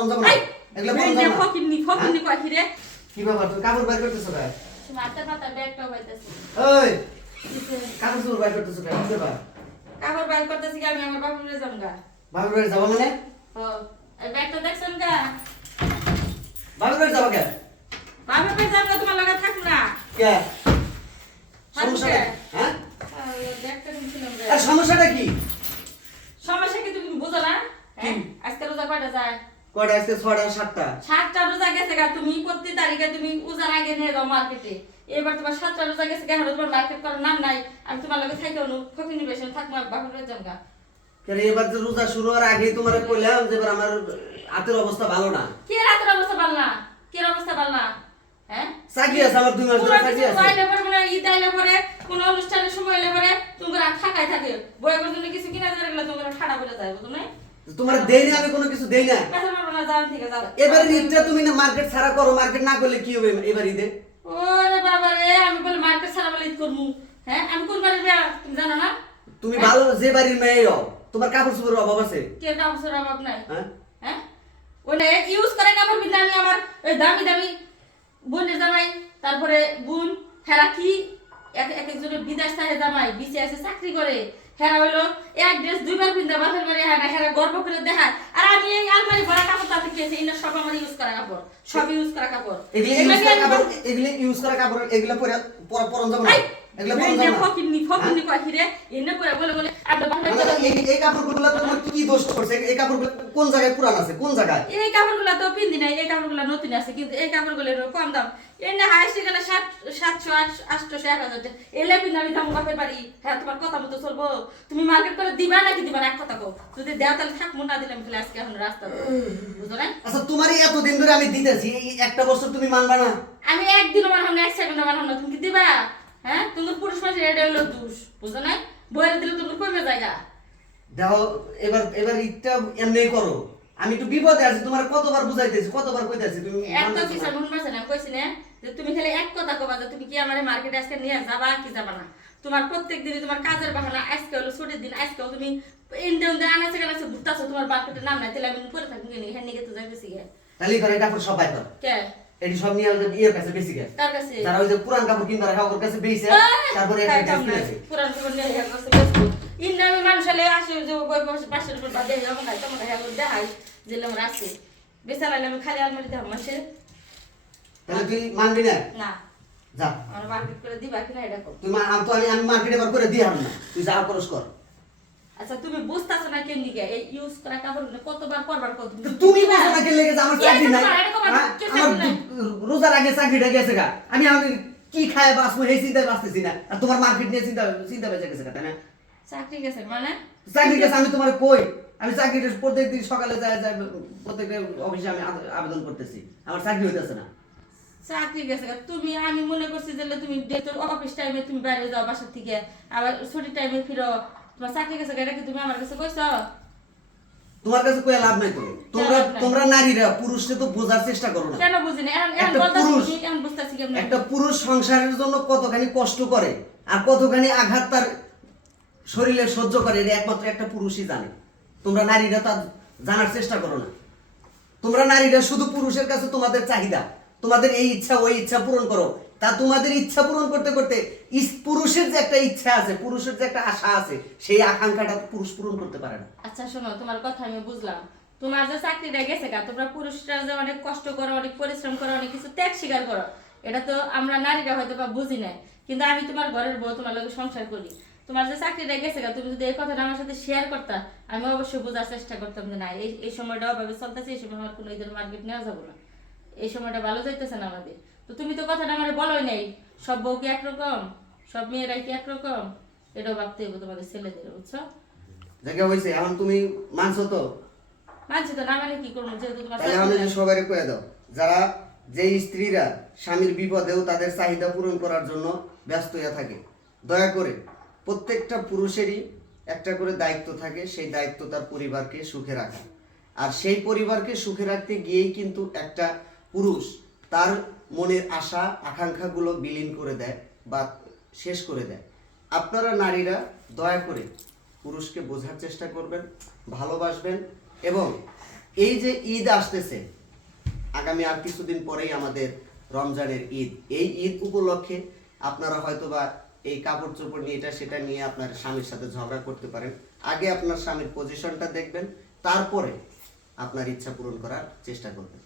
পরন যাব না এগুলা পরন যাব না ফকিনি কই রে কি ব্যাপার তুই কাপড় বাইর করতেছ রে মাথা মাথা ব্যাগটা বাইতেছে ওই কাপড় চোর বাইর করতেছ রে কি ব্যাপার কাপড় বাইর করতেছি কি আমি আমার বাপের বাড়ি যামগা বাবার বাড়ি যাব মানে ও এই ব্যাগটা দেখছেন গা বাবার বাড়ি যাব কে বাপের বাড়ি যামগা তোমার লাগা থাকু না কে সমস্যা হ্যাঁ ব্যাগটা নিছিলাম রে আর সমস্যাটা কি সমস্যা কি তুমি বুঝো না হ্যাঁ আজকে রোজা কয়টা যায় কয়টা আজকে 6টা 7টা 7টা রোজা গেছে গা তুমি প্রতি তারিখে তুমি উজার আগে নিয়ে যাও মার্কেটে এবার তোমার 7টা রোজা গেছে গা তোমার মার্কেট করার নাম নাই আমি তোমার লগে থাইকেও নো ফকিনি বেশন থাকমা বাপের বাড়ি যামগা কেরে এবার যে রোজা শুরু হওয়ার আগে তোমারে কইলাম যে এবার আমার হাতের অবস্থা ভালো না কে রাতের অবস্থা ভালো না কে অবস্থা ভালো না হ্যাঁ চাকরি আছে আমার 2 মাস ধরে চাকরি আছে আইলে পরে মানে ঈদ আইলে পরে কোন অনুষ্ঠানের সময় এলে পরে তোমার ঠাকাই থাকে বইয়ের জন্য কিছু কিনা ধরে গেলে তোমার ঠাড়া বলে যায় বুঝছো না তোমার দেই না আমি কোনো কিছু দেই না পেছন মারবো না যাও ঠিক আছে এবার ঈদটা তুমি না মার্কেট ছাড়া করো মার্কেট না করলে কি হবে এবার ঈদে ওরে বাবা রে আমি বলে মার্কেট ছাড়া বলে ঈদ করমু হ্যাঁ আমি কোন বাড়ির বিয়া তুমি জানো না তুমি ভালো যে বাড়ির মেয়ে হও তোমার কাপড় চোপড়ের অভাব আছে কে কাপড়ের অভাব নাই হ্যাঁ হ্যাঁ ওনে ইউজ করে কাপড় বিন্দা আমি আমার ওই দামি দামি বোনের জামাই তারপরে বোন হেরা কি একজনের বিদেশ থাকে জামাই বিসি আছে চাকরি করে হেরা হইলো এক ড্রেস দুইবার বিন্দা বাপের বাড়ি হ্যাঁ হেরা গর্ব করে দেখায় আর আমি এই আলমারি ভরা কাপড় তাতে খেয়েছি এটা সব আমার ইউজ করা কাপড় সব ইউজ করা কাপড় এগুলি ইউজ করা কাপড় এগুলা পরে পরন যাব না এগুলা পরন যাব না ফকিনি কই রে এনে পরে বলে বলে আপনি বাপের এই কাপড়গুলো তোমার কি দোষ করছে এই কাপড়গুলো কোন জায়গায় পুরান আছে কোন জায়গায় এই কাপড়গুলো তো পিন্দি নাই এই কাপড়গুলো নতুন আছে কিন্তু এই কাপড়গুলো কম দাম এনে হাইস্ট গেলে 700 800 1000 এলে পিন্দি আমি দাম বাপের বাড়ি হ্যাঁ তোমার কথা মতো চলবো তুমি মার্কেট করে দিবা নাকি দিবা না এক কথা কও যদি দেও তাহলে থাকমু না দিলাম তাহলে আজকে এখন রাস্তা বুঝো না আচ্ছা তোমারই এত দিন ধরে আমি দিতেছি এই একটা বছর তুমি মানবা না আমি একদিনও মানলাম না এক সেকেন্ডও মানলাম না তুমি কি দিবা হ্যাঁ তুমি পুরুষ মানুষের এটা হলো দোষ বুঝো না বইরে দিলে তুমি কমে জায়গা দেখো এবার ঈদটা এমনি করো আমি একটু বিপদে আছি তোমার কতবার বুঝাইতেছি কতবার কইতাছি তুমি এত কিছু মন পারছ না কইছি না যে তুমি খালি এক কথা কবা যে তুমি কি আমারে মার্কেটে আজকে নিয়ে যাবা কি যাবা না তোমার প্রত্যেক দিনই তোমার কাজের বাহানা আজকে হলো ছুটির দিন আজকে তুমি ইন্দে ইন্দে আনাচে কানাচে ঘুরতাছো তোমার মার্কেটের নাম নাই তাহলে আমি পরে থাকি নি হ্যাঁ নিকে তো যাইতেছি গে তাহলে করে কাপড় সবাই কর কে এটি সব নিয়ে ইয়ের কাছে বেশি গে কার কাছে যারা ওই যে পুরান কাপড় কিনতে রাখা ওর কাছে বেশি তারপরে একটা ড্রেস কিনেছে পুরান কাপড় নিয়ে হ্যাঁ কাছে বেশি ইন্দে আমি মানুষলে আসে যে বই পাশের উপর বাদে যাবো না তোমার হ্যাঁ দেখাই যেলে আমার আছে বেচারাইলে আমি খালি আলমারি দেব মাসে তাহলে তুই মানবি না না যা আমার মার্কেট করে দিবা কিনা এটা কও তুই আমি মার্কেটে বার করে দিয়ে না তুই যা করস কর আচ্ছা তুমি বুঝতাছ না কেন দিকে এই ইউজ করা কাপড় কতবার করবার কত তুমি বুঝো না কেন লেগে আমার চাকরি নাই আমার রোজার আগে চাকরিটা গেছে গা আমি কি খায় বাঁচবো এই চিন্তায় বাঁচতেছি না আর তোমার মার্কেট নিয়ে চিন্তা বেঁচে গেছে তাই না চাকরি গেছে মানে চাকরি গেছে আমি তোমার কই আমি চাকরিটা প্রত্যেকদিন সকালে যাই প্রত্যেকটা অফিসে আমি আবেদন করতেছি আমার চাকরি হইতেছে না চাকরি গেছে তুমি আমি মনে করছি যে তুমি ডেটর অফিস টাইমে তুমি বাইরে যাও বাসা থেকে আবার ছুটির টাইমে ফিরো তোমার চাকরি গেছে এটা কি তুমি আমার কাছে কইছো তোমার কাছে কই লাভ নাই তো তোমরা নারীরা পুরুষকে তো বোঝার চেষ্টা করো না কেন বুঝি না এখন বলতাছি এখন বুঝতাছি কেমন একটা পুরুষ সংসারের জন্য কতখানি কষ্ট করে আর কতখানি আঘাত তার শরীরে সহ্য করে এটা একমাত্র একটা পুরুষই জানে তোমরা নারীরা তা জানার চেষ্টা করো না তোমরা নারীরা শুধু পুরুষের কাছে তোমাদের চাহিদা তোমাদের এই ইচ্ছা ওই ইচ্ছা পূরণ করো তা তোমাদের ইচ্ছা পূরণ করতে করতে পুরুষের যে একটা ইচ্ছা আছে পুরুষের যে একটা আশা আছে সেই আকাঙ্ক্ষাটা পুরুষ পূরণ করতে পারে না আচ্ছা শোনো তোমার কথা আমি বুঝলাম তোমার যে চাকরিটা গেছে গা তোমরা পুরুষরা যে অনেক কষ্ট করো অনেক পরিশ্রম করো অনেক কিছু ত্যাগ স্বীকার করো এটা তো আমরা নারীরা হয়তো বা বুঝি না কিন্তু আমি তোমার ঘরের বউ তোমার লগে সংসার করি তোমার যে চাকরিটা গেছে গা তুমি যদি এই কথাটা আমার সাথে শেয়ার করতা আমি অবশ্যই বোঝার চেষ্টা করতাম যে না এই সময়টা অভাবে চলতেছে এই সময় আমার কোনো ঈদের মার্কেট নেওয়া যাবো না এই সময়টা ভালো যাইতেছে না আমাদের তো তুমি তো কথাটা আমার বলোই নাই সব বউ কি একরকম সব মেয়েরাই কি একরকম এটাও ভাবতে হবে তোমাদের ছেলেদের বুঝছো জায়গা হইছে এখন তুমি মানছো তো মানছি তো না মানে কি করবো যেহেতু তোমার তাহলে আমাদের সবাইকে কয়ে দাও যারা যেই স্ত্রীরা স্বামীর বিপদেও তাদের চাহিদা পূরণ করার জন্য ব্যস্ত হয়ে থাকে দয়া করে প্রত্যেকটা পুরুষেরই একটা করে দায়িত্ব থাকে সেই দায়িত্ব তার পরিবারকে সুখে রাখা আর সেই পরিবারকে সুখে রাখতে গিয়েই কিন্তু একটা পুরুষ তার মনের আশা আকাঙ্ক্ষাগুলো বিলীন করে দেয় বা শেষ করে দেয় আপনারা নারীরা দয়া করে পুরুষকে বোঝার চেষ্টা করবেন ভালোবাসবেন এবং এই যে ঈদ আসতেছে, আগামী আর কিছুদিন পরেই আমাদের রমজানের ঈদ, এই ঈদ উপলক্ষে আপনারা হয়তোবা এই কাপড় চোপড় নিয়ে এটা সেটা নিয়ে আপনার স্বামীর সাথে ঝগড়া করতে পারেন। আগে আপনার স্বামীর পজিশনটা দেখবেন, তারপরে আপনার ইচ্ছা পূরণ করার চেষ্টা করবেন।